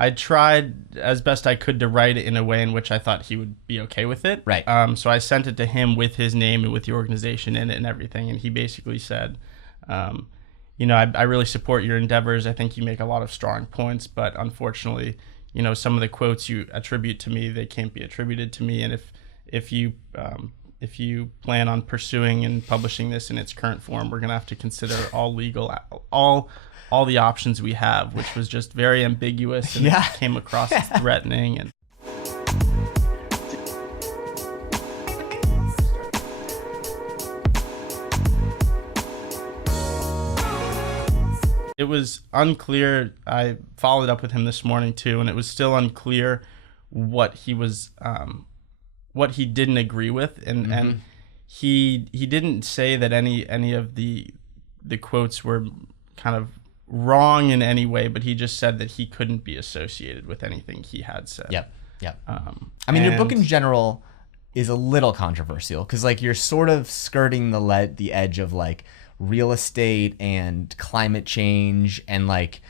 I tried as best I could to write it in a way in which I thought he would be okay with it. Right. So I sent it to him with his name and with the organization in it and everything. And he basically said, I really support your endeavors. I think you make a lot of strong points, but unfortunately, some of the quotes you attribute to me, they can't be attributed to me. And if you plan on pursuing and publishing this in its current form, we're going to have to consider all the options we have, which was just very ambiguous and it came across as threatening. And it was unclear. I followed up with him this morning too, and it was still unclear what he didn't agree with, and he didn't say that any of the quotes were kind of wrong in any way, but he just said that he couldn't be associated with anything he had said. Yep. I mean, your book in general is a little controversial because like you're sort of skirting the edge of like real estate and climate change, and like,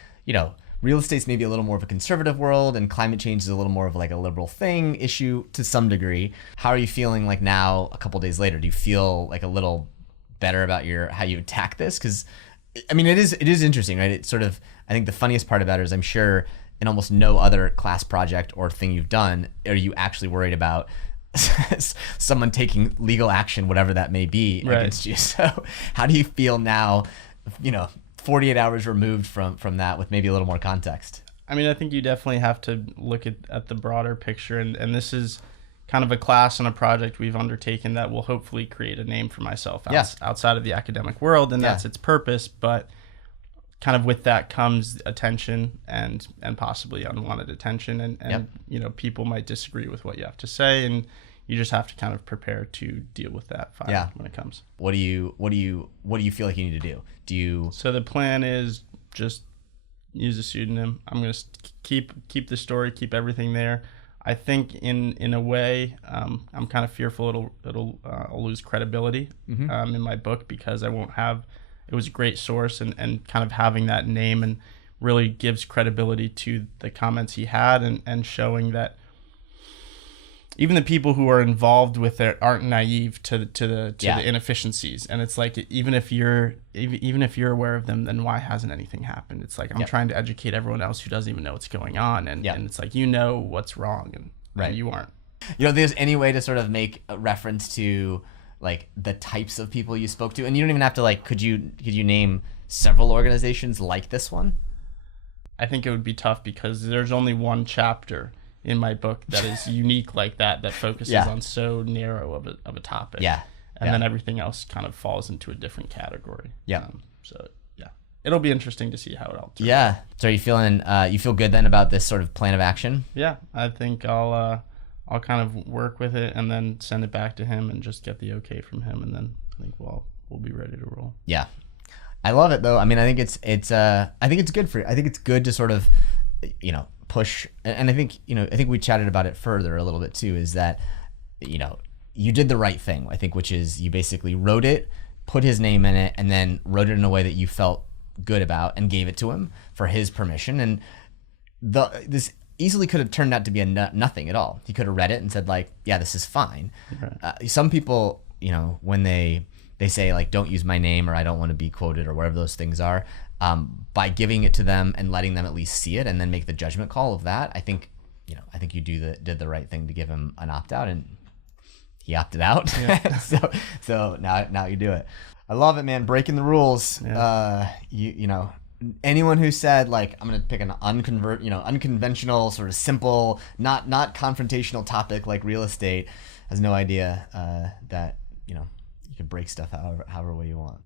real estate's maybe a little more of a conservative world and climate change is a little more of like a liberal issue to some degree. How are you feeling like now, a couple days later? Do you feel like a little better about how you attack this? Because I mean, it is interesting, right? It's sort of, I think the funniest part about it is I'm sure in almost no other class project or thing you've done are you actually worried about someone taking legal action, whatever that may be, against you. So how do you feel now, 48 hours removed from that with maybe a little more context? I mean, I think you definitely have to look at the broader picture, and this is kind of a class and a project we've undertaken that will hopefully create a name for myself outside of the academic world, and that's its purpose. But kind of with that comes attention and possibly unwanted attention, and people might disagree with what you have to say, and you just have to kind of prepare to deal with that fire when it comes. What do you feel like you need to do? So the plan is just use a pseudonym. I'm going to keep the story, keep everything there. I think in a way, I'm kind of fearful I'll lose credibility in my book because I won't have. It was a great source, and kind of having that name and really gives credibility to the comments he had, and showing that even the people who are involved with it aren't naive to the inefficiencies. And it's like, even if you're aware of them, then why hasn't anything happened? It's like, I'm trying to educate everyone else who doesn't even know what's going on. And it's like, what's wrong, and you aren't. There's any way to sort of make a reference to like the types of people you spoke to? And you don't even have to like, could you name several organizations like this one? I think it would be tough because there's only one chapter in my book that is unique like that focuses on so narrow of a topic. And then everything else kind of falls into a different category. It'll be interesting to see how it all turns out. So are you feeling, you feel good then about this sort of plan of action? Yeah, I think I'll kind of work with it and then send it back to him and just get the okay from him, and then I think we'll be ready to roll. Yeah, I love it though. I mean, I think it's I think it's good for you. I think it's good to sort of, push, and I think I think we chatted about it further a little bit too. Is that you did the right thing, I think, which is you basically wrote it, put his name in it, and then wrote it in a way that you felt good about and gave it to him for his permission. And this easily could have turned out to be a nothing at all. He could have read it and said like, yeah, this is fine. Right. Some people, when they say like, don't use my name, or I don't want to be quoted, or whatever those things are, by giving it to them and letting them at least see it and then make the judgment call of that, I think you did the right thing to give him an opt-out, and he opted out. Yeah. so now you do it. I love it, man. Breaking the rules. Yeah. Anyone who said like, I'm going to pick an unconventional, sort of simple, not confrontational topic like real estate, has no idea that you can break stuff however way you want.